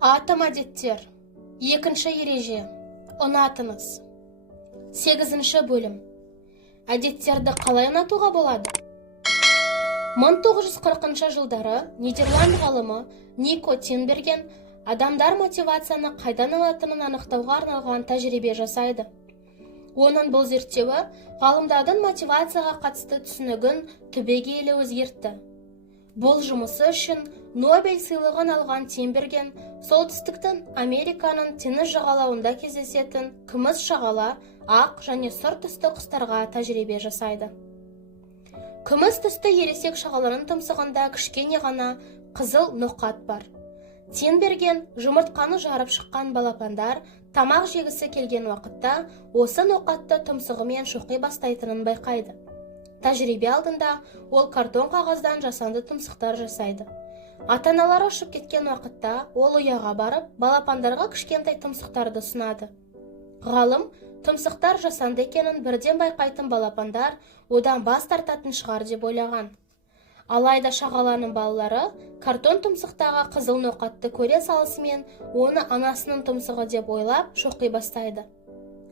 Атым әдеттер. Екінші ереже. Ұнатыңыз. 8-ші бөлім. Әдеттерді қалай ұнатуға болады? 1940 жылдары Нидерланд ғалымы Нико Тинберген адамдар мотивацияны қайдан алатынын анықтауға арналған тәжірибе жасайды. Оның бұл зерттеуі ғалымдардың мотивацияға қатысты түсінігін түбегейлі өзгертті. Бұл жұмысы үшін Нобель сыйлығын алған Тинберген солтүстіктің Американың теңіз жағалауында кездесетін күміс шағала, ақ және сұр түсті құстарға тәжірибе жасайды. Күміс түсті ересек шағаланың тұмсығында кішкене ғана қызыл ноқат бар. Тинберген жұмыртқаны жарып шыққан балапандар тамақ жегісі келген уақытта осы ноқатты тұмсығымен шоқи бастайтынын байқайды. Тәжірибе алдында ол картон қағаздан жасанды тұмсықтар жасайды. Ата-аналары ұшып кеткен уақытта ол ұяға барып, балапандарға кішкентай тұмсықтарды ұсынады. Ғалым тұмсықтар жасанды екенін бірден байқайтын балапандар одан бас тартатын шығар деп ойлаған. Алайда шағаланың балалары картон тұмсықтағы қызыл ноқатты көре салысымен оны анасының тұмсығы деп ойлап шоқи бастайды.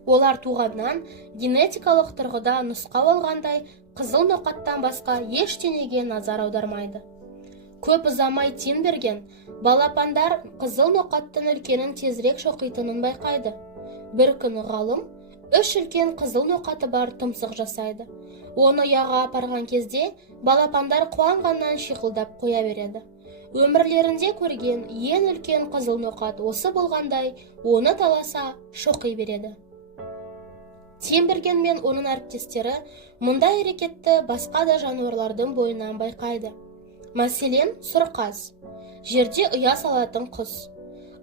Олар туғаннан генетикалық тұрғыда нұсқау алғандай қызыл ноқаттан басқа ештеңеге назар аудармайды. Көп ұзамай Тинберген балапандар қызыл ноқаттың үлкенін тезірек шоқитынын байқайды. Бір күні ғалым 3 үлкен қызыл ноқаты бар тұмсық жасайды. Оны ұяға апарған кезде балапандар қуанғаннан шиқылдап қоя береді. Өмірлерінде көрген ең үлкен қызыл ноқат осы болғандай, оны таласа шоқи береді. Тинберген мен оның әріптестері мұндай әрекетті басқа да жануарлардың бойынан байқайды. Мәселен, сұрқаз, жерде ұя салатын құс.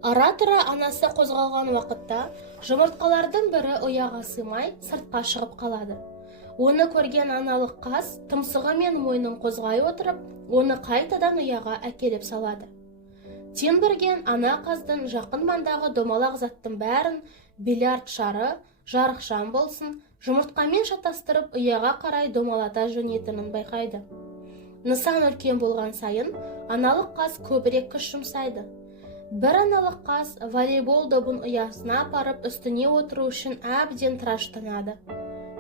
Ара-тұра анасы қозғалған уақытта жұмыртқалардың бірі ұяға сыймай сыртқа шығып қалады. Оны көрген аналық қаз тұмсығы мен мойнын қозғай отырып, оны қайтадан ұяға әкеліп салады. Тинберген ана қаздың жақын маңдағы домалақ заттың бәрін бильярд шары, жарықшам болсын, жұмыртқамен шатастырып ұяға қарай домалата жөнетінін байқайды. Нысан үлкен болған сайын, аналық қаз көбірек күш жұмсайды. Бір аналық қаз волейбол добын ұясына апарып үстіне отыру үшін әбден тыраштанады.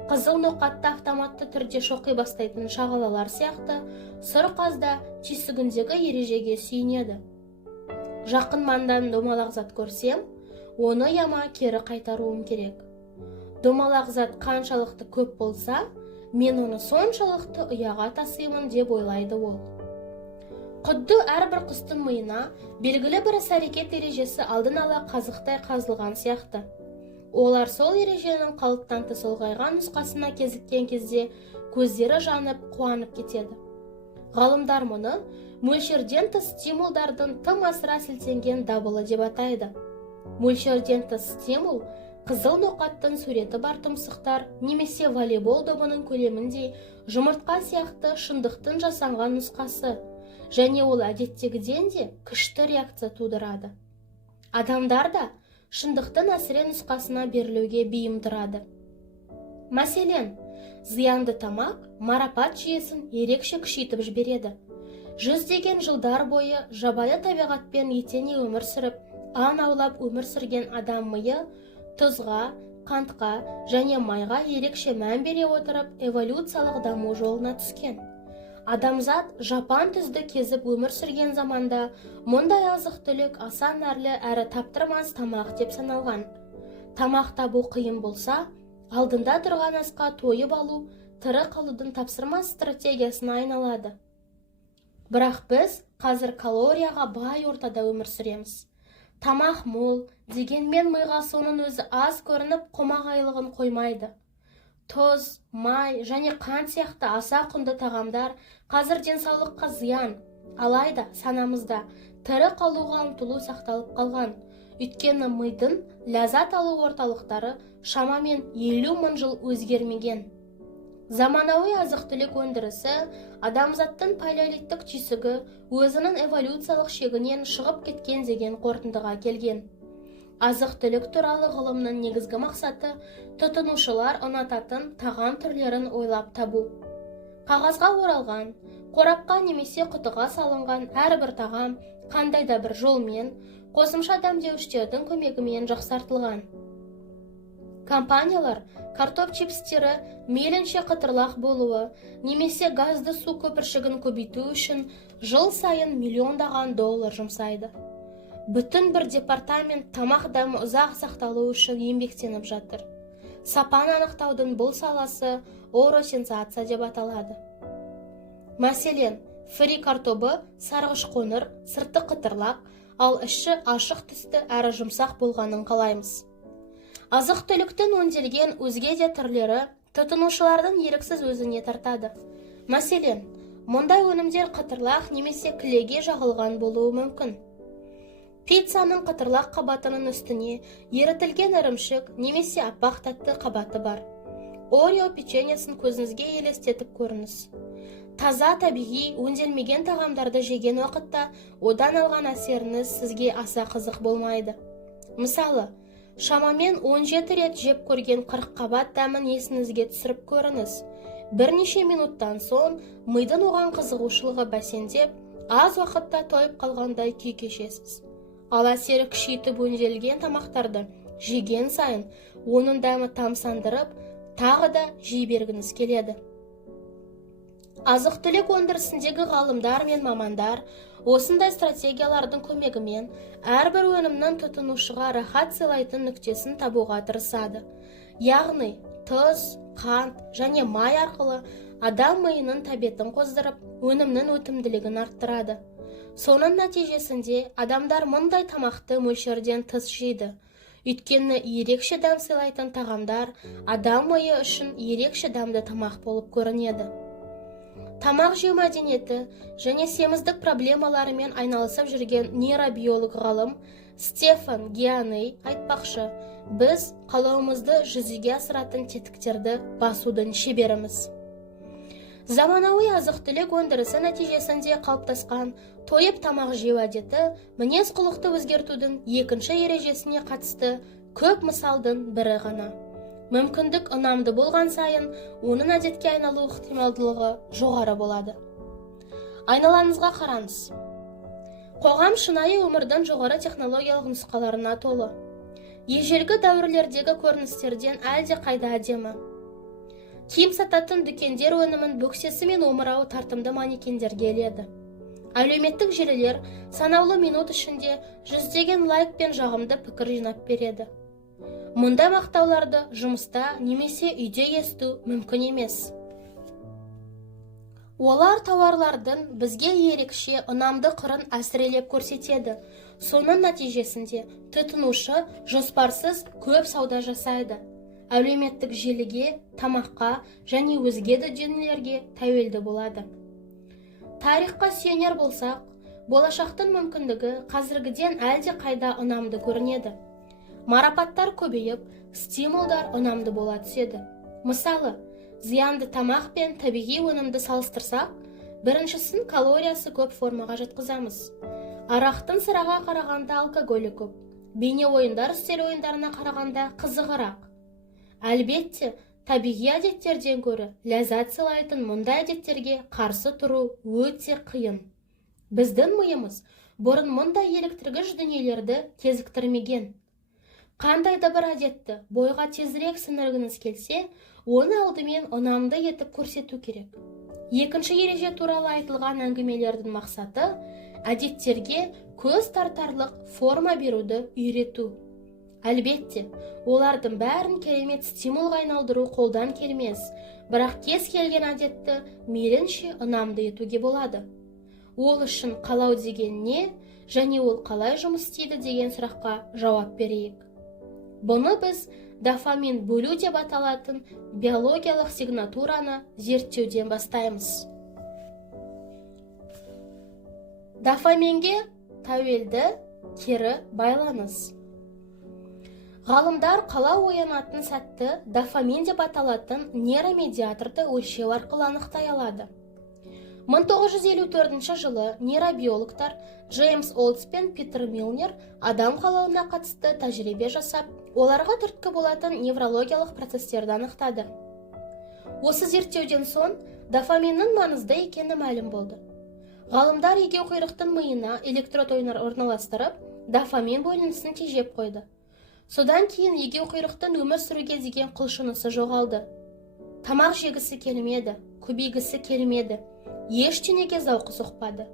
Қызыл ноқатты автоматты түрде шоқи бастайтын шағалалар сияқты, сұр қаз да түйсігіндегі ережеге сүйенеді. Жақын маңдан домалақ зат көрсем, оны ұяма кері қайтаруым керек. Домалақ зат қаншалықты көп болса, мен оны соншалықты ұяға тасимын деп ойлайды ол. Құдды әрбір құстың миына белгілі бір іс-әрекет ережесі алдын ала қазықтай қазылған сияқты. Олар сол ереженің қалыптан тыс ұлғайған нұсқасына кезіккен кезде көздері жанып, қуанып кетеді. Ғалымдар мұны мөлшерден тыс стимулдардың тым асыра сілтенген дабылы деп атайды. Мөлшерден тыс стимул қызыл ноқаттың суреті бар тұмсықтар немесе волейбол добының көлеміндей жұмыртқа сияқты шындықтың жасанған нұсқасы, және ол әдеттегіден де күшті реакция тудырады. Адамдар да шындықтың әсіре нұсқасына берілуге бейім тұрады. Мәселен, зиянды тамақ марапат жүйесін ерекше күшейтіп жібереді. Жүздеген жылдар бойы жабайы табиғатпен етене өмір сүріп, аң аулап өмір сүрген адам миы тұзға, қантқа және майға ерекше мән бере отырып эволюциялық даму жолына түскен. Адамзат жапан түзді кезіп өмір сүрген заманда мұндай азық-түлік аса нәрлі әрі таптырмас тамақ деп саналған. Тамақ табу қиын болса, алдында тұрған асқа тойып алу тірі қалудың тапсырмас стратегиясына айналады. Бірақ біз қазір калорияға бай ортада өмір сүреміз. Тамақ мол, дегенмен миға соның өзі аз көрініп қомағайлығын қоймайды. Тұз, май және қант сияқты аса құнды тағамдар қазір денсаулыққа зиян, алайда санамызда тірі қалуға ұмтылу сақталып қалған. Өйткені мидың ләззат алу орталықтары шамамен 50 мың жыл өзгермеген. Заманауи азық-түлік өндірісі адамзаттың палеолиттік түйсігі өзінің эволюциялық шегінен шығып кеткен деген қорытындыға келген. Азық-түлік туралы ғылымның негізгі мақсаты тұтынушылар ұнататын тағам түрлерін ойлап табу. Қағазға оралған, қорапқа немесе құтыға салынған әрбір тағам қандай да бір жолмен, қосымша дәмдеуіштердің көмегімен жақсартылған. Компаниялар картоп чипстері мейлінше қытырлақ болуы немесе газды су көпіршігін көбейту үшін жыл сайын миллиондаған доллар жұмсайды. Бүтін бір департамент тамақ дәмі ұзақ сақталу үшін еңбектеніп жатыр. Сапаны анықтаудың бұл саласы оросенсация деп аталады. Мәселен, фри картобы сарғыш қоңыр, сырты қытырлақ, ал іші ашық түсті әрі жұмсақ болғанын қалаймыз. Азық-түліктің өңделген өзге де түрлері тұтынушылардың еріксіз өзіне тартады. Мәселен, мұндай өнімдер қытырлақ немесе кілеге жағылған болуы мүмкін. Пиццаның қытырлақ қабатының үстіне ерітілген ірімшік немесе аппақ тәтті қабаты бар. Орео печеньесін көзіңізге елестетіп көріңіз. Таза табиғи өңделмеген тағамдарды жеген уақытта одан алған әсеріңіз сізге аса қызық болмайды. Мысалы, шамамен 17 рет жеп көрген 40 қабат дәмін есіңізге түсіріп көріңіз. Бірнеше минуттан соң мидың оған қызығушылығы бәсеңдеп, аз уақытта тойып қалғандай күй кешесіз. Ал әсері күшейтіп өңделген тамақтарды жеген сайын оның дәмі тамсандырып, тағы да жей бергіңіз келеді. Азық-түлік өндірісіндегі ғалымдар мен мамандар осындай стратегиялардың көмегімен әрбір өнімнің тұтынушыға рахат сыйлайтын нүктесін табуға тырысады. Яғни, тұз, қант және май арқылы адам миының тәбетін қоздырып, өнімнің өтімділігін арттырады. Соның нәтижесінде адамдар мұндай тамақты мөлшерден тыс жейді. Өйткені ерекше дәм сыйлайтын тағамдар адам миы үшін ерекше дәмді тамақ болып көрінеді. Тамақ жеу мәдениеті және семіздік проблемаларымен айналысып жүрген нейробиолог ғалым Стефан Гианей айтпақшы, біз қалауымызды жүзеге асыратын тетіктерді басудың шеберіміз. Заманауи азық-түлік өндірісі нәтижесінде қалыптасқан тойып тамақ жеу әдеті мінез құлықты өзгертудің екінші ережесіне қатысты көп мысалдың бірі ғана. Мүмкіндік ұнамды болған сайын, оның әдетке айналу ықтималдылығы жоғары болады. Айналаңызға қараңыз. Қоғам шынайы өмірдің жоғары технологиялық нұсқаларына толы. Ежелгі дәуірлердегі көріністерден әлде қайда әдемі. Киім сататын дүкендер өнімін бөксесі мен омырауы тартымды манекендерге іледі. Әлеуметтік желілер санаулы минут ішінде жүздеген лайк пен жағымды пікір жинап береді. Мұнда мақтауларды жұмыста немесе үйде есту мүмкін емес. Олар тауарлардың бізге ерекше ұнамды қырын әсірелеп көрсетеді. Соның нәтижесінде тұтынушы жоспарсыз көп сауда жасайды. Әлеуметтік желіге, тамаққа және өзге де дүниелерге тәуелді болады. Тарихқа сүйенер болсақ, болашақтың мүмкіндігі қазіргіден әлде қайда ұнамды көрінеді. Марапаттар көбейіп, стимулдар ұнамды бола түседі. Мысалы, зиянды тамақ пен табиғи өнімді салыстырсақ, біріншісін калориясы көп формаға жатқызамыз. Арақтың сыраға қарағанда алкоголі көп, бейне ойындар үстел ойындарына қарағанда қызығырақ. Әлбетте, табиғи әдеттерден көрі ләззат сыйлайтын мұндай әдеттерге қарсы тұру өте қиын. Біздің миымыз бұрын мұндай еліктіргіш дүниелерді кезіктірмеген. Қандай да бір әдетті бойға тезірек сіңіргіңіз келсе, оны алдымен ұнамды етіп көрсету керек. Екінші ереже туралы айтылған әңгімелердің мақсаты әдеттерге көз тартарлық форма беруді үйрету. Әлбетте, олардың бәрін керемет стимулға айналдыру қолдан келмес, бірақ кез келген әдетті мейлінше ұнамды етуге болады. Ол үшін қалау деген не, және ол қалай жұмыс істейді деген сұраққа жауап берейік. Бұны біз дофамин бөлу деп аталатын биологиялық сигнатураны зерттеуден бастаймыз. Дофаминге тәуелді кері байланыс. Ғалымдар қалау оянатын сәтті дофамин деп аталатын нейромедиаторды өлшеу арқылы анықтай алады. 1954 жылы нейробиологтар Джеймс Олдс пен Питер Милнер адам қалауына қатысты тәжірибе жасап, оларға түрткі болатын неврологиялық процестерді анықтады. Осы зерттеуден соң дофаминнің маңызды екені мәлім болды. Ғалымдар егеуқұйрықтың миына электрод орналастырып, дофамин бөлінісін тежеп қойды. Содан кейін егеуқұйрықтың өмір сүруге деген құлшынысы жоғалды. Тамақ жегісі келмеді, көбейгісі келмеді, ештеңеге зауқы соқпады.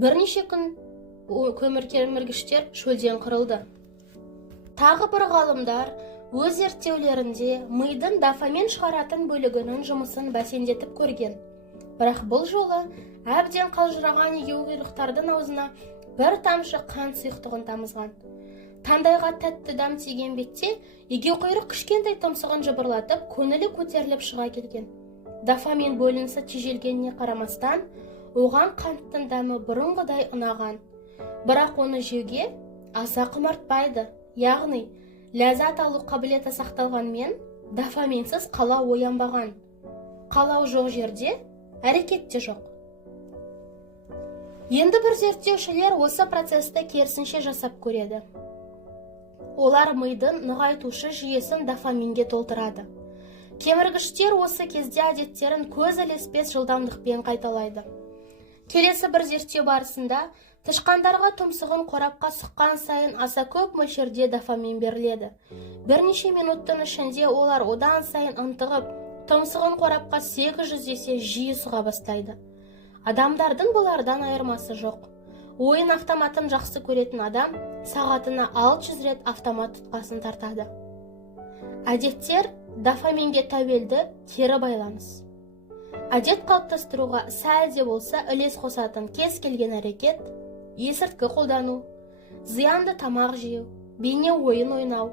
Бірнеше күн көміркеміргіштер шөлден қырылды. Тағы бір ғалымдар өз зерттеулерінде мидың дофамин шығаратын бөлігінің жұмысын бәсеңдетіп көрген. Бірақ бұл жолы әбден қалжыраған егеуқұйрықтардың аузына бір тамшы қан сұйықтығын тамызған. Тандайға тәтті дәм тиген бетте егеуқұйрық кішкентай тұмсығын жыбырлатып, көңілі көтеріліп шыға келген. Дофамин бөлінісі тежелгеніне қарамастан, оған қанттың дәмі бұрынғыдай ұнаған. Бірақ оны жеуге аса құмартпайды, яғни ләззат алу қабілеті сақталғанмен, дофаминсіз қалау оянбаған. Қалау жоқ жерде әрекет те жоқ. Енді бір зерттеушілер осы процесті керісінше жасап көреді. Олар мидың нығайтушы жүйесін дофаминге толтырады. Кеміргіштер осы кезде әдеттерін көз ілеспес жылдамдықпен қайталайды. Келесі бір зерттеу барысында тышқандарға тұмсығын қорапқа сұққан сайын аса көп мөлшерде дофамин беріледі. Бірнеше минуттың ішінде олар одан сайын ынтығып, тұмсығын қорапқа 800 есе жиі сұға бастайды. Адамдардың бұлардан айырмасы жоқ. Ойын автоматын жақсы көретін адам сағатына 600 рет автомат тұтқасын тартады. Әдеттер дофаминге тәуелді кері байланыс. Әдет қалыптастыруға сәл де болса үлес қосатын кез келген әрекет, есірткі қолдану, зиянды тамақ жеу, бейне ойын ойнау,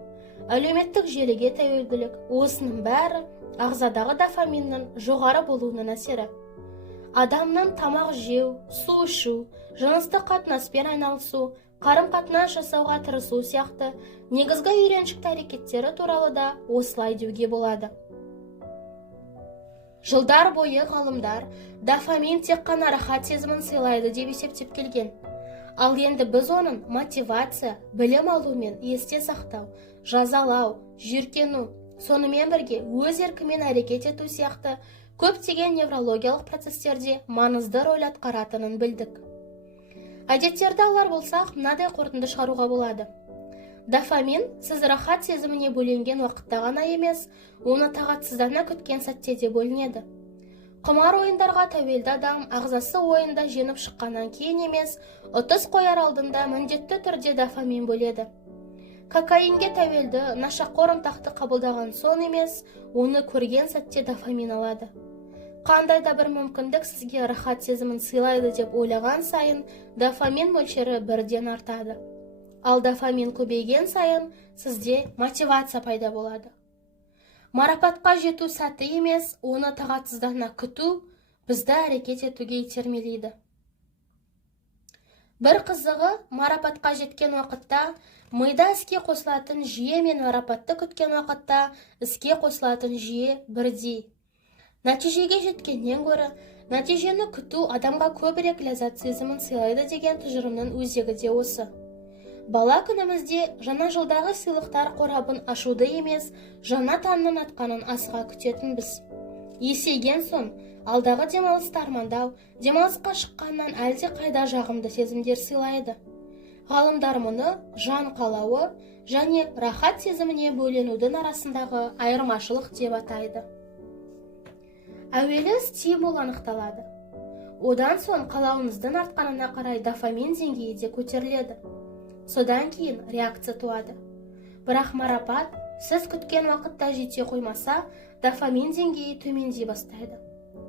әлеуметтік желіге тәуелділік, осының бәрі ағзадағы дофаминнің жоғары болуының әсері. Адамның тамақ жеу, су ішу, жыныстық қатынаспен айналысу, қарым-қатынас жасауға тырысу сияқты негізгі үйреншікті әрекеттері туралы да осылай деуге болады. Жылдар бойы ғалымдар дофамин тек қана рахат сезімін сыйлайды деп есептеп келген. Ал енді біз оның мотивация, білім алу мен есте сақтау, жазалау, жиіркену, сонымен бірге өз еркімен әрекет ету сияқты көптеген неврологиялық процестерде маңызды рөл атқаратынын білдік. Әдеттерді алар болсақ, мынадай қорытынды шығаруға болады. Дофамин сіз рахат сезіміне бөленген уақытта ғана емес, оны тағатсыздана күткен сәтте де бөлінеді. Құмар ойындарға тәуелді адам ағзасы ойында жеңіп шыққаннан кейін емес, ұтыс қояр алдында міндетті түрде дофамин бөледі. Кокаинге тәуелді нашақор ынтақты қабылдаған соң емес, оны көрген сәтте дофамин алады. Қандай да бір мүмкіндік сізге рахат сезімін сыйлайды деп ойлаған сайын, дофамин мөлшері бірден артады. Ал дофамин көбейген сайын, сізде мотивация пайда болады. Марапатқа жету сәті емес, оны тағатсыздана күту бізді әрекет етуге итермелейді. Бір қызығы, марапатқа жеткен уақытта, мида іске қосылатын жүйе мен марапатты күткен уақытта іске қосылатын жүйе бірдей. Нәтижеге жеткеннен гөрі, нәтижені күту адамға көбірек ләззат сезімін сыйлайды деген тұжырымның өзегі де осы. Бала күнімізде жаңа жылдағы сыйлықтар қорабын ашуды емес, жаңа таңның атқанын асыға күтетінбіз. Есейген соң, алдағы демалысты армандау, демалысқа шыққаннан әлде қайда жағымды сезімдер сыйлайды. Ғалымдар мұны жан қалауы және рахат сезіміне бөленудің арасындағы айырмашылық деп атайды. Әуелі стимул анықталады. Одан соң қалауыңыздың артқанына қарай дофамин деңгейі де көтеріледі. Содан кейін реакция туады. Бірақ марапат сіз күткен уақытта жете қоймаса, дофамин деңгейі төмендей бастайды.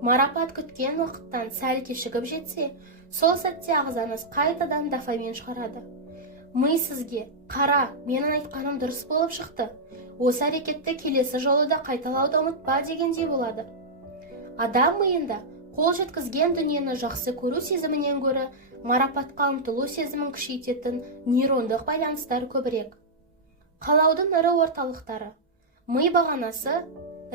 Марапат күткен уақыттан сәл кешігіп жетсе, сол сәтте ағзаңыз қайтадан дофамин шығарады. Ми сізге, қара, менің айтқаным дұрыс болып шықты. Осы әрекетті келесі жолы да қайталауды ұмытпа дегендей болады. Адам миында қол жеткізген дүниені жақсы көру сезімінен гөрі марапатқа ұмтылу сезімін күшейтетін нейрондық байланыстар көбірек. Қалаудың ірі орталықтары: ми бағанасы,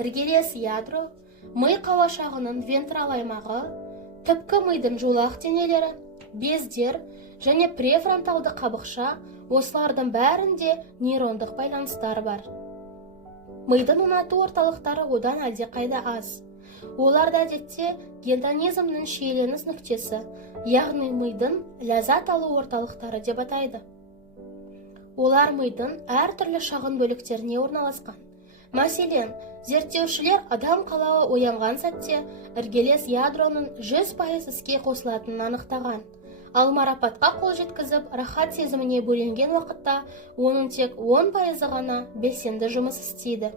іргелес ядро, ми қауашағының вентрал аймағы, түпкі мидың жолақ денелері, бездер және префронталды қабықша, осылардың бәрінде нейрондық байланыстар бар. Мидың ұнату орталықтары одан әлде қайда аз. Оларда әдетте гедонизмнің шиеленіс нүктесі, яғни мидың ләззат алу орталықтары деп атайды. Олар мидың әртүрлі шағын бөліктеріне орналасқан. Мәселен, зерттеушілер адам қалауы оянған сәтте іргелес ядроның 100% іске қосылатынын анықтаған. Ал марапатқа қол жеткізіп, рахат сезіміне бөленген уақытта оның тек 10% ғана белсенді жұмыс істейді.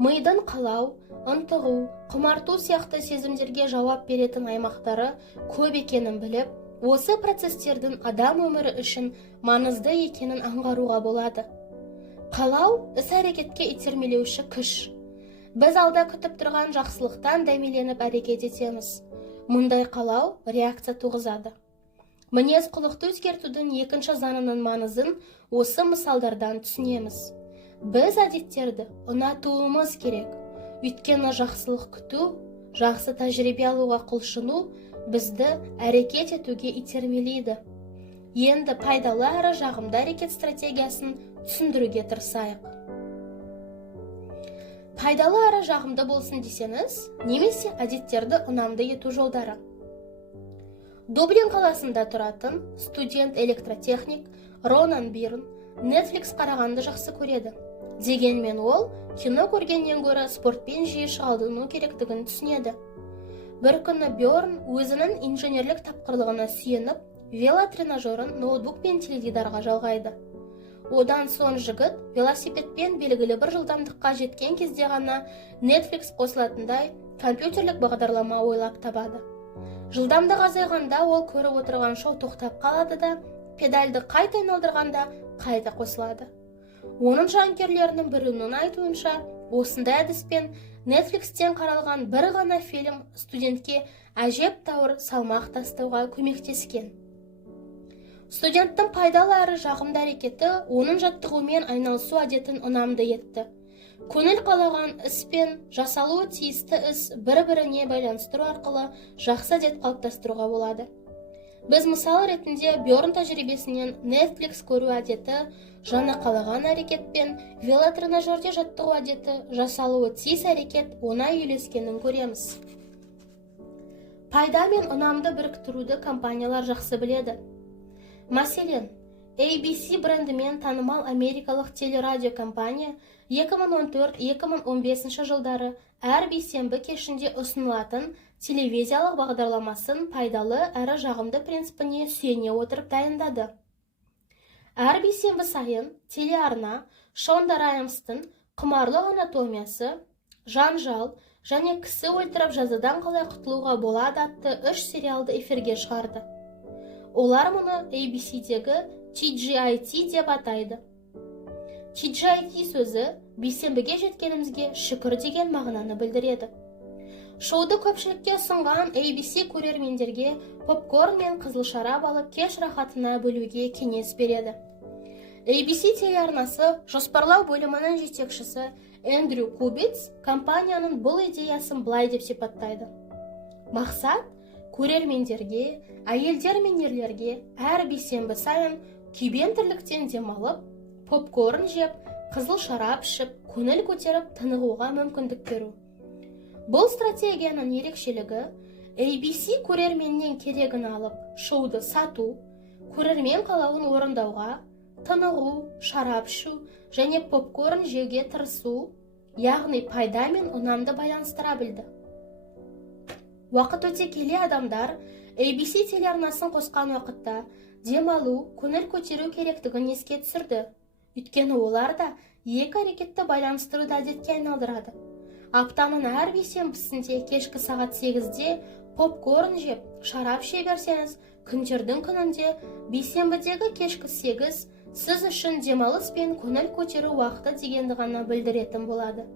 Мидың қалау, ынтығу, құмарту сияқты сезімдерге жауап беретін аймақтары көп екенін біліп, осы процестердің адам өмірі үшін маңызды екенін аңғаруға болады. Қалау іс-әрекетке итермелеуші күш. Біз алда күтіп тұрған жақсылықтан дәмеленіп әрекет етеміз. Мұндай қалау реакция туғызады. Мінез құлықты өзгертудің екінші заңының маңызын осы мысалдардан түсінеміз. Біз әдеттерді ұнатуымыз керек. Өйткені жақсылық күту, жақсы тәжірибе алуға құлшыну бізді әрекет етуге итермелейді. Енді пайдалы әрі жағымды әрекет стратегиясын түсіндіруге тырысайық. Пайдалы әрі жағымды болсын десеңіз, немесе әдеттерді ұнамды ету жолдары. Дублин қаласында тұратын студент электротехник Ронан Бирн Netflix қарағанды жақсы көреді. Дегенмен ол, кино көргеннен гөрі спортпен жиі шұғылдану керектігін түсінеді. Бір күні Бьорн өзінің инженерлік тапқырлығына сүйеніп, велотренажерін ноутбук пен теледидарға жалғайды. Одан соң жігіт велосипедпен белгілі бір жылдамдыққа жеткен кезде ғана Netflix қосылатындай компьютерлік бағдарлама ойлап табады. Жылдамдық азайғанда ол көріп отырған шоу тоқтап қалады да, педальды қайта айналдырғанда қайта қосылады. Оның жанкүйерлерінің бірінің айтуынша, осындай әдіспен Netflix-тен қаралған бір ғана фильм студентке әжептәуір салмақ тастауға көмектескен. Студенттің пайдалы әрі жағымды әрекеті оның жаттығумен айналысу әдетін ұнамды етті. Көңіл қалаған іс пен жасалуы тиісті іс бір-біріне байланыстыру арқылы жақсы әдет қалыптастыруға болады. Біз мысал ретінде Бьорн тәжірибесінен Netflix көру әдеті, жаны қалаған әрекет пен велотренажерде жаттығу әдеті жасалуы тиіс әрекет оңай үйлескенін көреміз. Пайда мен ұнамды біріктіруді компаниялар жақсы біледі. Мәселен, ABC брендімен танымал америкалық телерадио компания 2014-2015 жылдары әр бейсенбі кешінде ұсынылатын телевизиялық бағдарламасын пайдалы әрі жағымды принципіне сүйене отырып дайындады. Әр бейсенбі сайын телеарна Шонда Раймстың құмарлық анатомиясы, жанжал және кісі өлтіріп жазадан қалай құтылуға болады атты 3 сериалды эфирге шығарды. Олар мұны ABC-дегі TGIT деп атайды. TGIT сөзі бейсенбіге жеткенімізге шүкір деген мағынаны білдіреді. Шоуды көпшілікке ұсынған ABC көрермендерге попкорн мен қызыл шарап алып кеш рахатына бөлуге кеңес береді. ABC телеарнасы жоспарлау бөлімінің жетекшісі Эндрю Кубиц компанияның бұл идеясын былай деп сипаттайды. Мақсат көрермендерге, әйелдер мен ерлерге әр бейсенбі сайын күйбең тірліктен демалып, попкорн жеп, қызыл шарап ішіп, көңіл көтеріп тынығуға мүмкіндік беру. Бұл стратегияның ерекшелігі ABC көрерменнен керегін алып, шоуды сату, көрермен қалауын орындауға, тынығу, шарап ішу және попкорн жеуге тырысу, яғни пайда мен ұнамды байланыстыра білді. Уақыт өте келе адамдар ABC телеарнасын қосқан уақытта демалу, көңіл көтеру керектігін еске түсірді. Өйткені олар да екі әрекетті байланыстыруды әдетке айналдырады. Аптаның әр бейсенбісінде кешкі сағат 8-де попкорн жеп, шарап іше берсеңіз, күндердің күнінде бейсенбідегі кешкі 8 сіз үшін демалыс пен көңіл көтеру уақыты дегенді ғана білдіретін болады.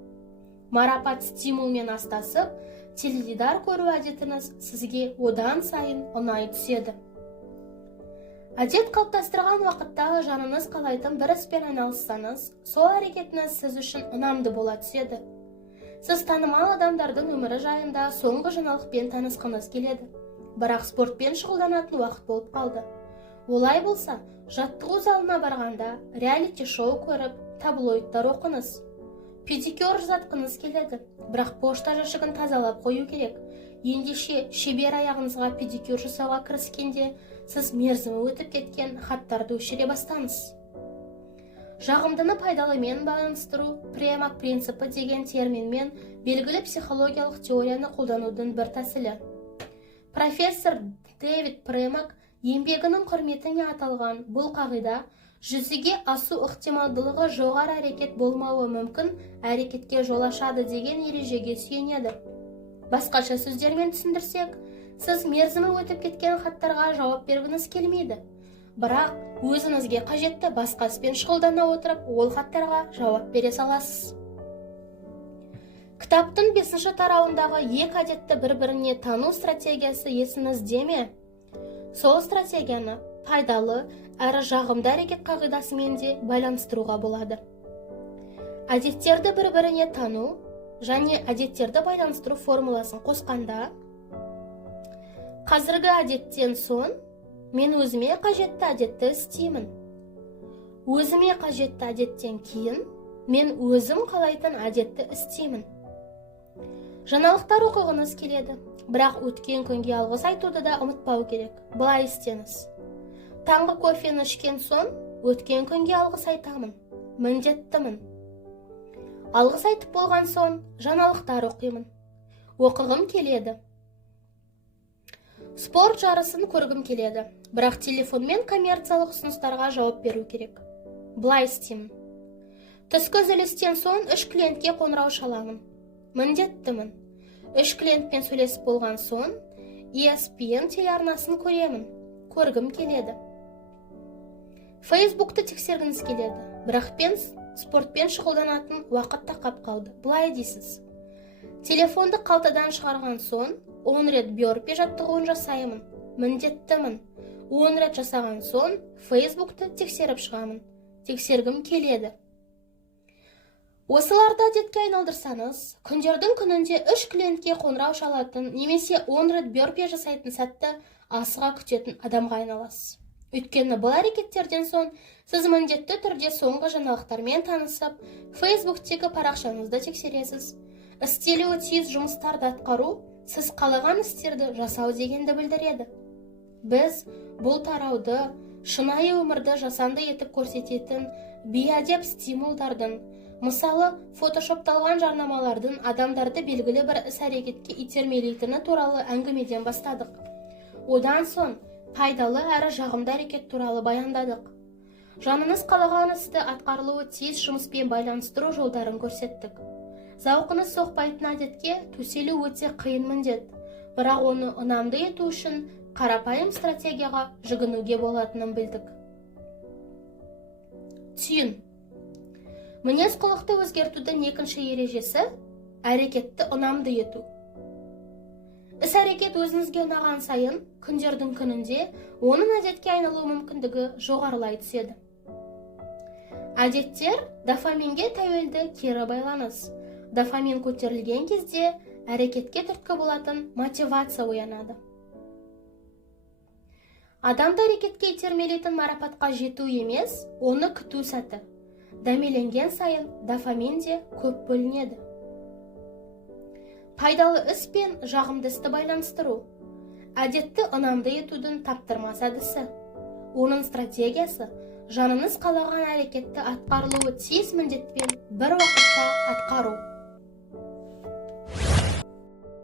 Марапат стимулмен астасып, теледидар көру әдетіңіз сізге одан сайын ұнай түседі. Әдет қалыптастырған уақыттағы жаныңыз қалайтын бір іспен айналыссаңыз, сол әрекетіңіз сіз үшін ұнамды бола түседі. Сіз танымал адамдардың өмірі жайында соңғы жаңалықпен танысқыңыз келеді. Бірақ спортпен шұғылданатын уақыт болып қалды. Олай болса, жаттығу залына барғанда реалити шоу көріп, таблоидтар оқыңыз. Педикюр жасатқыңыз келеді, бірақ пошта жәшігін тазалап қою керек. Ендеше шебер аяғыңызға педикюр жасауға кіріскенде, сіз мерзімі өтіп кеткен хаттарды өшіре бастаңыз. Жағымдыны пайдалымен байланыстыру премак принципі деген терминмен белгілі психологиялық теорияны қолданудың бір тәсілі. Профессор Дэвид Премак еңбегінің құрметіне аталған бұл қағида жүзеге асу ықтималдылығы жоғары әрекет болмауы мүмкін әрекетке жол ашады деген ережеге сүйенеді. Басқаша сөздермен түсіндірсек, сіз мерзімі өтіп кеткен хаттарға жауап бергіңіз келмейді, бірақ өзіңізге қажетті басқа іспен шұғылдана отырып, ол хаттарға жауап бере аласыз. Кітаптың 5-ші тарауындағы екі әдетті бір-біріне тану стратегиясы есіңізде ме? Сол стратегияны пайдалы әрі жағымды әрекет қағидасымен де байланыстыруға болады. Әдеттерді бір-біріне тану және әдеттерді байланыстыру формуласын қосқанда, қазіргі әдеттен соң мен өзіме қажетті әдетті істеймін. Өзіме қажетті әдеттен кейін мен өзім қалайтын әдетті істеймін. Жаңалықтар оқығыңыз келеді, бірақ өткен күнге алғыс айтуды да ұмытпау керек. Былай істеңіз. Таңғы кофені ішкен соң өткен күнге алғыс айтамын. Міндеттімін. Алғыс айтып болған соң жаңалықтар оқимын. Оқығым келеді. Спорт жарысын көргім келеді, бірақ телефонмен коммерциялық ұсыныстарға жауап беру керек. Былай істеймін. Түскі үзілістен соң 3 клиентке қоңырау шаламын. Міндеттімін. 3 клиентпен сөйлесіп болған соң ESPN телеарнасын көремін. Көргім келеді. Фейсбукты тексергіңіз келеді, бірақ спортпен шұғылданатын уақыт тақап қалды. Былай дейсіз. Телефонды қалтадан шығарған соң 10 рет бёрпи жаттығуын жасаймын. Міндеттімін. 10 рет жасаған соң Фейсбукты тексеріп шығамын. Тексергім келеді. Осыларды әдетке айналдырсаңыз, күндердің күнінде 3 клиентке қоңырау шалатын немесе 10 рет бёрпи жасайтын сәтті асыға күтетін адамға айналасыз. Өйткені бұл әрекеттерден соң сіз міндетті түрде соңғы жаңалықтармен танысып, Фейсбуктегі парақшаңызды тексересіз. Істелуі тиіс жұмыстарды атқару, сіз қалаған істерді жасау дегенді білдіреді. Біз бұл тарауды шынайы өмірді жасанды етіп көрсететін бейәдеп стимулдардың, мысалы, фотошопталған жарнамалардың адамдарды белгілі бір іс-әрекетке итермелейтіні туралы әңгімеден бастадық. Одан соң пайдалы әрі жағымды әрекет туралы баяндадық. Жаныңыз қалаған істі атқарылуы тиіс жұмыспен байланыстыру жолдарын көрсеттік. Зауқыңыз соқпайтын әдетке төселу өте қиын міндет, бірақ оны ұнамды ету үшін қарапайым стратегияға жүгінуге болатынын білдік. Түйін. Мінез құлықты өзгертудің екінші ережесі әрекетті ұнамды ету. Іс-әрекет өзіңізге ұнаған сайын, күндердің күнінде оның әдетке айналу мүмкіндігі жоғарылай түседі. Әдеттер дофаминге тәуелді кері байланыс. Дофамин көтерілген кезде әрекетке түрткі болатын мотивация оянады. Адамды әрекетке итермелейтін марапатқа жету емес, оны күту сәті. Дәмеленген сайын дофамин де көп бөлінеді. Пайдалы іс пен жағымды істі байланыстыру. Әдетті ұнамды етудің таптырмас әдісі. Оның стратегиясы жаныңыз қалаған әрекетті атқарылуы тиіс міндетпен бір уақытта атқару.